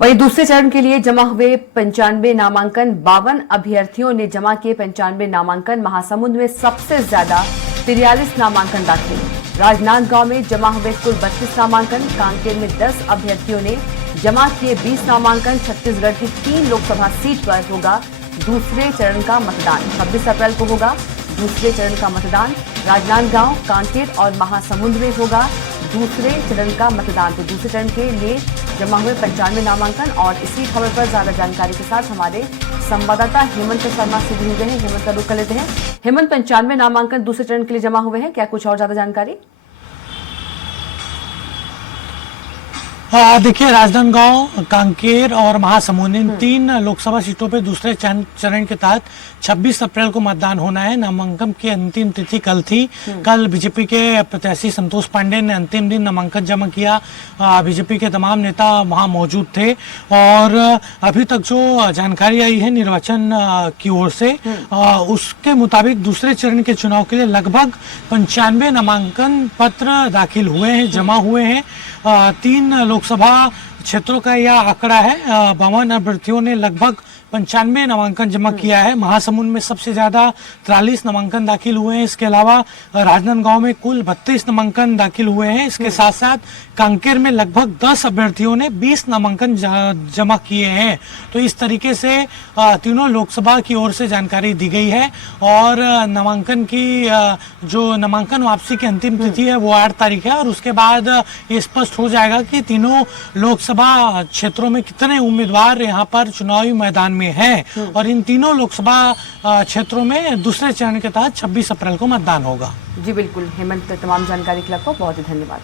वहीं दूसरे चरण के लिए जमा हुए 95 नामांकन, 52 अभ्यर्थियों ने जमा किए 95 नामांकन। महासमुंद में सबसे ज्यादा 43 नामांकन दाखिल। राजनांदगांव में जमा हुए कुल 32 नामांकन। कांकेर में 10 अभ्यर्थियों ने जमा किए 20 नामांकन। छत्तीसगढ़ की 3 लोकसभा सीट पर होगा दूसरे चरण का मतदान। 26 अप्रैल को होगा दूसरे चरण का मतदान। राजनांदगांव, कांकेर और महासमुंद में होगा दूसरे चरण का मतदान। तो दूसरे चरण के लिए जमा हुए 95 नामांकन। और इसी खबर पर ज्यादा जानकारी के साथ हमारे संवाददाता हेमंत शर्मा से जुड़ गए हैं। हेमंत का रुख कर लेते हैं। हेमंत, 95 नामांकन दूसरे चरण के लिए जमा हुए हैं, क्या कुछ और ज्यादा जानकारी? देखिए, राजनांदगांव, कांकेर और महासमुंद इन 3 लोकसभा सीटों पे दूसरे चरण के तहत 26 अप्रैल को मतदान होना है। नामांकन की अंतिम तिथि कल थी। कल बीजेपी के प्रत्याशी संतोष पांडे ने अंतिम दिन नामांकन जमा किया। बीजेपी के तमाम नेता वहां मौजूद थे और अभी तक जो जानकारी आई है निर्वाचन की ओर से, उसके मुताबिक दूसरे चरण के चुनाव के लिए लगभग 95 नामांकन पत्र दाखिल हुए हैं, जमा हुए हैं। 3 लोकसभा क्षेत्रों का यह आंकड़ा है। 52 अभ्यर्थियों ने लगभग 95 नामांकन जमा किया है। महासमुंद में सबसे ज्यादा 43 नामांकन दाखिल हुए हैं। इसके अलावा राजनांदगांव में कुल 32 नामांकन दाखिल हुए हैं। इसके साथ साथ कांकेर में लगभग 10 अभ्यर्थियों ने 20 नामांकन जमा किए हैं। तो इस तरीके से तीनों लोकसभा की ओर से जानकारी दी गई है और नामांकन की जो नामांकन वापसी की अंतिम तिथि है वो 8 तारीख है और उसके बाद ये स्पष्ट हो जाएगा कि तीनों लोकसभा क्षेत्रों में कितने उम्मीदवार यहाँ पर चुनावी मैदान में हैं। और इन तीनों लोकसभा क्षेत्रों में दूसरे चरण के तहत 26 अप्रैल को मतदान होगा। जी बिल्कुल हेमंत, तमाम जानकारी के लिए आपको बहुत ही धन्यवाद।